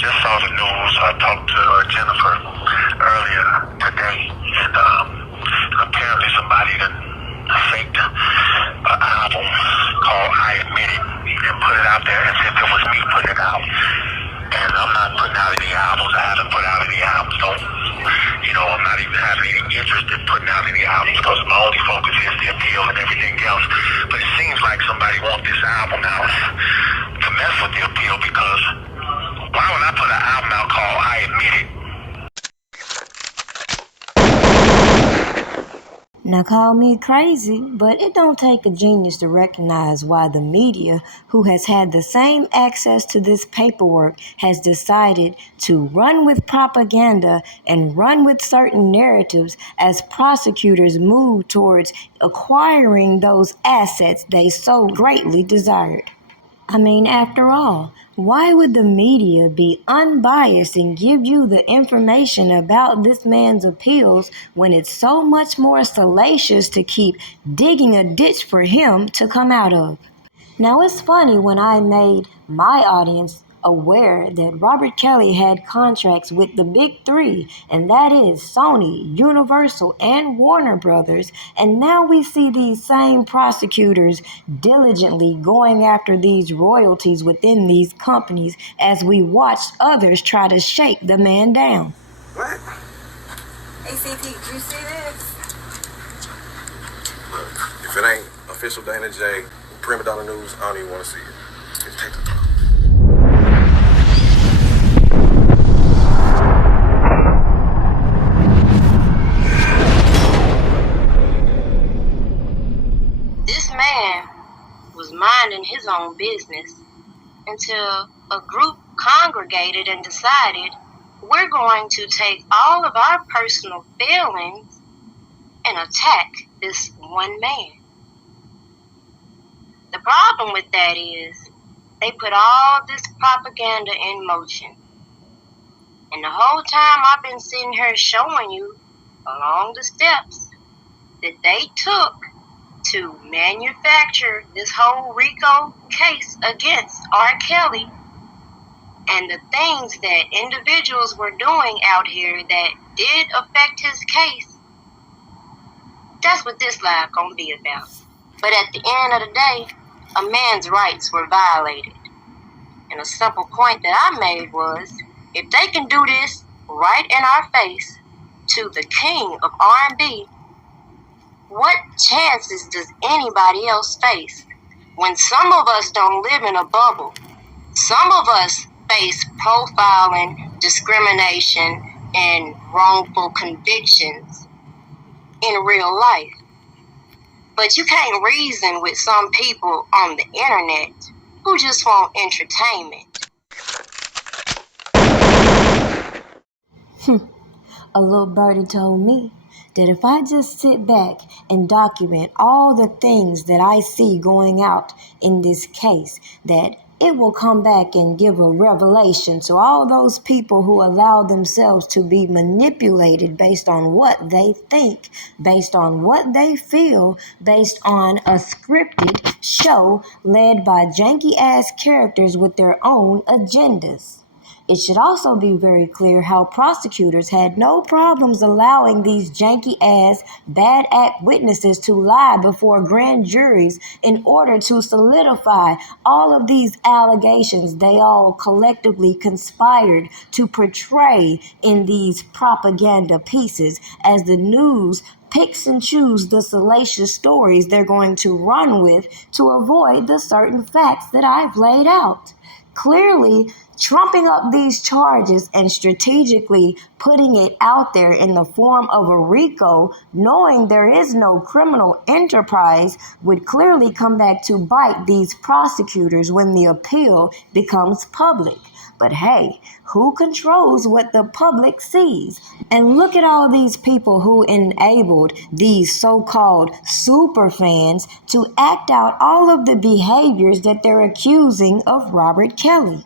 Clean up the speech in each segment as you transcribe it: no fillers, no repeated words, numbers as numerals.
just saw the news. I talked to Jennifer earlier today, and apparently somebody done faked an album called I Admit It and put it out there as if it was me putting it out. And I'm not putting out any albums. I haven't put out any albums. I'm not even having any interest in putting out any albums because my only focus is the appeal and everything else. But it seems like somebody wants this album out to mess with the appeal, because why would I put an album out called I Admit It? Now call me crazy, but it don't take a genius to recognize why the media, who has had the same access to this paperwork, has decided to run with propaganda and run with certain narratives as prosecutors move towards acquiring those assets they so greatly desired. I mean, after all, why would the media be unbiased and give you the information about this man's appeals when it's so much more salacious to keep digging a ditch for him to come out of? Now, it's funny, when I made my audience aware that Robert Kelly had contracts with the big three, and that is Sony, Universal, and Warner Brothers, and now we see these same prosecutors diligently going after these royalties within these companies as we watched others try to shake the man down. What? ACT, did you see this? Look, if it ain't official Dana J, Prima Donna News, I don't even want to see it. Just take the phone. This man was minding his own business until a group congregated and decided, we're going to take all of our personal feelings and attack this one man. The problem with that is they put all this propaganda in motion. And the whole time I've been sitting here showing you along the steps that they took to manufacture this whole RICO case against R. Kelly, and the things that individuals were doing out here that did affect his case. That's what this live gonna be about. But at the end of the day, a man's rights were violated. And a simple point that I made was, if they can do this right in our face to the king of R&B, what chances does anybody else face when some of us don't live in a bubble? Some of us face profiling, discrimination, and wrongful convictions in real life. But you can't reason with some people on the internet who just want entertainment. A little birdie told me that if I just sit back and document all the things that I see going out in this case, that it will come back and give a revelation to all those people who allow themselves to be manipulated based on what they think, based on what they feel, based on a scripted show led by janky-ass characters with their own agendas. It should also be very clear how prosecutors had no problems allowing these janky-ass, bad act witnesses to lie before grand juries in order to solidify all of these allegations they all collectively conspired to portray in these propaganda pieces as the news picks and choose the salacious stories they're going to run with to avoid the certain facts that I've laid out. Clearly, trumping up these charges and strategically putting it out there in the form of a RICO, knowing there is no criminal enterprise, would clearly come back to bite these prosecutors when the appeal becomes public. But hey, who controls what the public sees? And look at all these people who enabled these so-called super fans to act out all of the behaviors that they're accusing of Robert Kelly.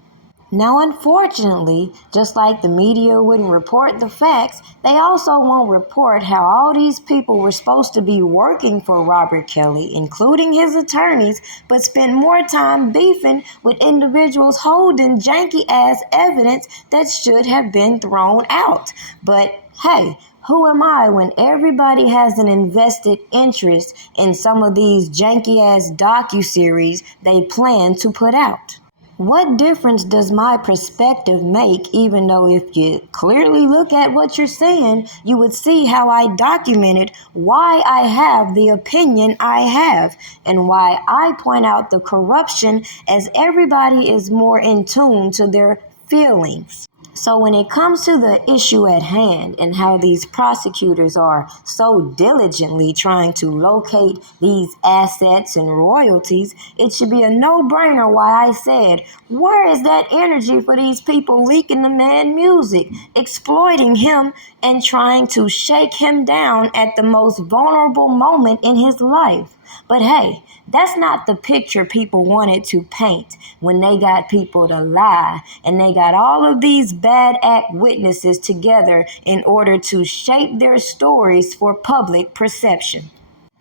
Now, unfortunately, just like the media wouldn't report the facts, they also won't report how all these people were supposed to be working for Robert Kelly, including his attorneys, but spent more time beefing with individuals holding janky-ass evidence that should have been thrown out. But hey, who am I when everybody has an invested interest in some of these janky-ass docuseries they plan to put out? What difference does my perspective make, even though if you clearly look at what you're saying, you would see how I documented why I have the opinion I have and why I point out the corruption as everybody is more in tune to their feelings. So when it comes to the issue at hand and how these prosecutors are so diligently trying to locate these assets and royalties, it should be a no-brainer why I said, where is that energy for these people leaking the man music, exploiting him and trying to shake him down at the most vulnerable moment in his life? But hey, that's not the picture people wanted to paint when they got people to lie and they got all of these bad act witnesses together in order to shape their stories for public perception.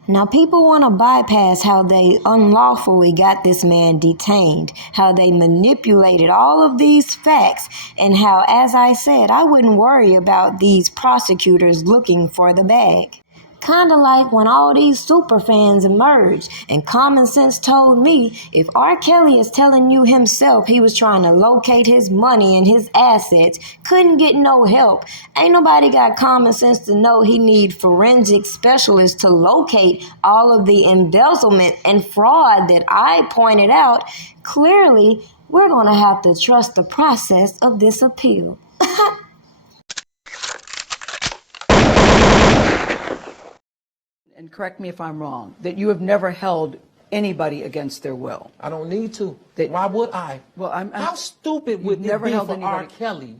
Now, people want to bypass how they unlawfully got this man detained, how they manipulated all of these facts, and how, as I said, I wouldn't worry about these prosecutors looking for the bag. Kinda like when all these super fans emerged and common sense told me if R. Kelly is telling you himself he was trying to locate his money and his assets, couldn't get no help, ain't nobody got common sense to know he need forensic specialists to locate all of the embezzlement and fraud that I pointed out, clearly we're gonna have to trust the process of this appeal. And correct me if I'm wrong, that you have never held anybody against their will. I don't need to. That- Why would I? Well, How stupid would it never be held for R. anybody- Kelly,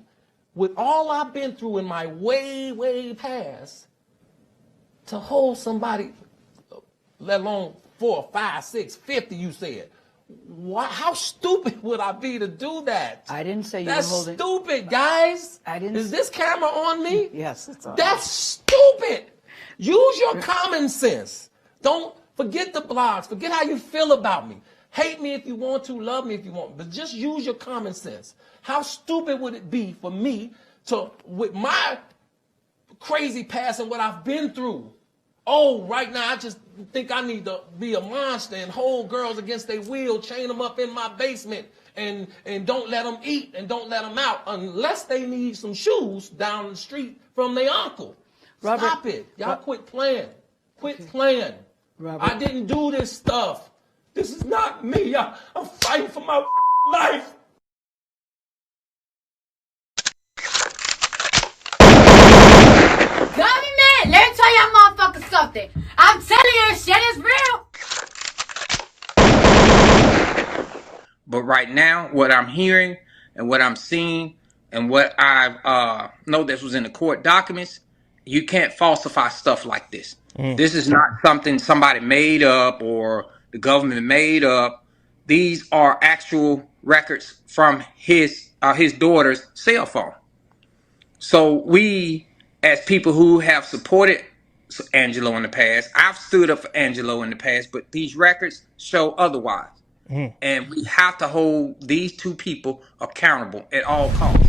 with all I've been through in my way past, to hold somebody, let alone 4, 5, 6, 50, you said. Why, how stupid would I be to do that? I didn't say you That's were holding... stupid, guys. I didn't... Is this camera on me? Yes, it's on. That's stupid. Use your common sense. Don't forget the blogs. Forget how you feel about me. Hate me if you want to, love me if you want, but just use your common sense. How stupid would it be for me to, with my crazy past and what I've been through, oh, right now I just think I need to be a monster and hold girls against their will, chain them up in my basement, and don't let them eat and don't let them out unless they need some shoes down the street from their uncle. Robert, Stop it. Y'all quit playing. Quit playing. Robert. I didn't do this stuff. This is not me. I'm fighting for my life. Government, let me tell y'all motherfuckers something. I'm telling you, this shit is real. But right now, what I'm hearing and what I'm seeing and what I've know this was in the court documents, you can't falsify stuff like this. This is not something somebody made up or the government made up. These are actual records from his daughter's cell phone. So we, as people who have supported Angelo in the past, I've stood up for Angelo in the past, but these records show otherwise. And we have to hold these two people accountable at all costs.